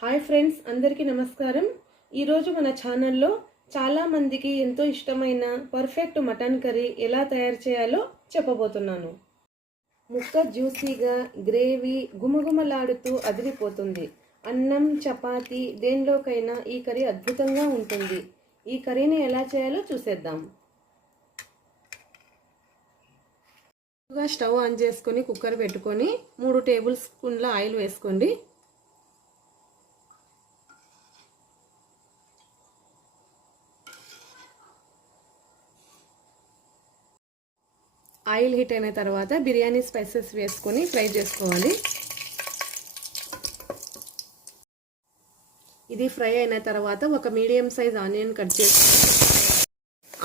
Hi friends, అందరికీ నమస్కారం. ఈరోజు మన ఛానల్లో చాలామందికి ఎంతో ఇష్టమైన పర్ఫెక్ట్ మటన్ కర్రీ ఎలా తయారు చేయాలో చెప్పబోతున్నాను. ముక్క జ్యూసీగా, గ్రేవీ గుమగుమలాడుతూ అదిరిపోతుంది. అన్నం, చపాతీ దేనిలోకైనా ఈ కర్రీ అద్భుతంగా ఉంటుంది. ఈ కర్రీని ఎలా చేయాలో చూసేద్దాం. స్టవ్ ఆన్ చేసుకొని కుక్కర్ పెట్టుకొని 3 టేబుల్ స్పూన్ల ఆయిల్ వేసుకోండి. ఆయిల్ హీట్ అయిన తర్వాత బిర్యానీ స్పైసెస్ వేసుకొని ఫ్రై చేసుకోవాలి. ఇది ఫ్రై అయిన తర్వాత ఒక మీడియం సైజ్ ఆనియన్ కట్ చేసుకోవాలి.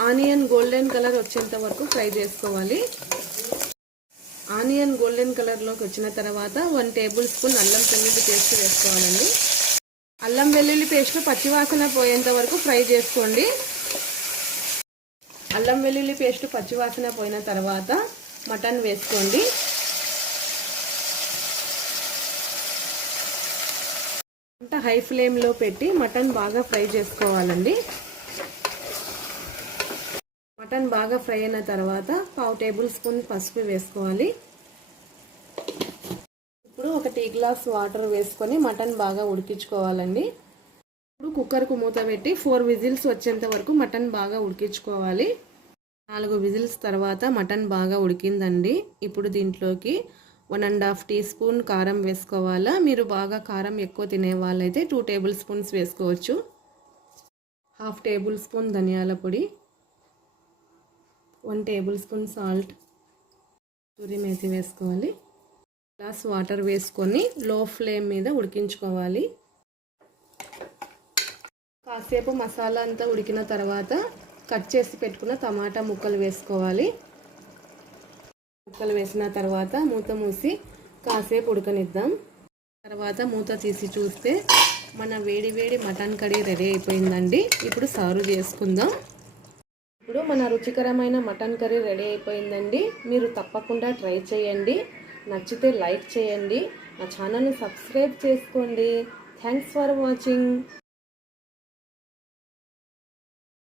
ఆనియన్ గోల్డెన్ కలర్ వచ్చేంత వరకు ఫ్రై చేసుకోవాలి. ఆనియన్ గోల్డెన్ కలర్లోకి వచ్చిన తర్వాత 1 టేబుల్ స్పూన్ అల్లం వెల్లుల్లి పేస్ట్ వేసుకోవాలండి. అల్లం వెల్లుల్లి పేస్ట్ పచ్చివాసన పోయేంత వరకు ఫ్రై చేసుకోండి. అల్లం వెల్లుల్లి పేస్ట్ పచ్చివాసన పోయిన తర్వాత మటన్ వేసుకోండి. హై ఫ్లేమ్లో పెట్టి మటన్ బాగా ఫ్రై చేసుకోవాలండి. మటన్ బాగా ఫ్రై అయిన తర్వాత 1/2 టేబుల్ స్పూన్ పసుపు వేసుకోవాలి. ఇప్పుడు 1 టీ గ్లాస్ వాటర్ వేసుకొని మటన్ బాగా ఉడికించుకోవాలండి. ఇప్పుడు కుక్కర్కు మూత పెట్టి 4 విజిల్స్ వచ్చేంత వరకు మటన్ బాగా ఉడికించుకోవాలి. 4 విజిల్స్ తర్వాత మటన్ బాగా ఉడికిందండి. ఇప్పుడు దీంట్లోకి 1.5 టీ స్పూన్ కారం వేసుకోవాలా. మీరు బాగా కారం ఎక్కువ తినే వాళ్ళైతే 2 టేబుల్ స్పూన్స్ వేసుకోవచ్చు. 1/2 టేబుల్ స్పూన్ ధనియాల పొడి, 1 టేబుల్ స్పూన్ సాల్ట్, కసూరి మేతి వేసుకోవాలి. గ్లాస్ వాటర్ వేసుకొని లో ఫ్లేమ్ మీద ఉడికించుకోవాలి. కాసేపు మసాలా అంతా ఉడికిన తర్వాత కట్ చేసి పెట్టుకున్న టమాటా ముక్కలు వేసుకోవాలి. ముక్కలు వేసిన తర్వాత మూత మూసి కాసేపు ఉడకనిద్దాం. తర్వాత మూత తీసి చూస్తే మన వేడి వేడి మటన్ కర్రీ రెడీ అయిపోయిందండి. ఇప్పుడు సర్వ్ చేసుకుందాం. ఇప్పుడు మన రుచికరమైన మటన్ కర్రీ రెడీ అయిపోయిందండి. మీరు తప్పకుండా ట్రై చేయండి. నచ్చితే లైక్ చేయండి. నా ఛానల్ని సబ్స్క్రైబ్ చేసుకోండి. Thanks for watching.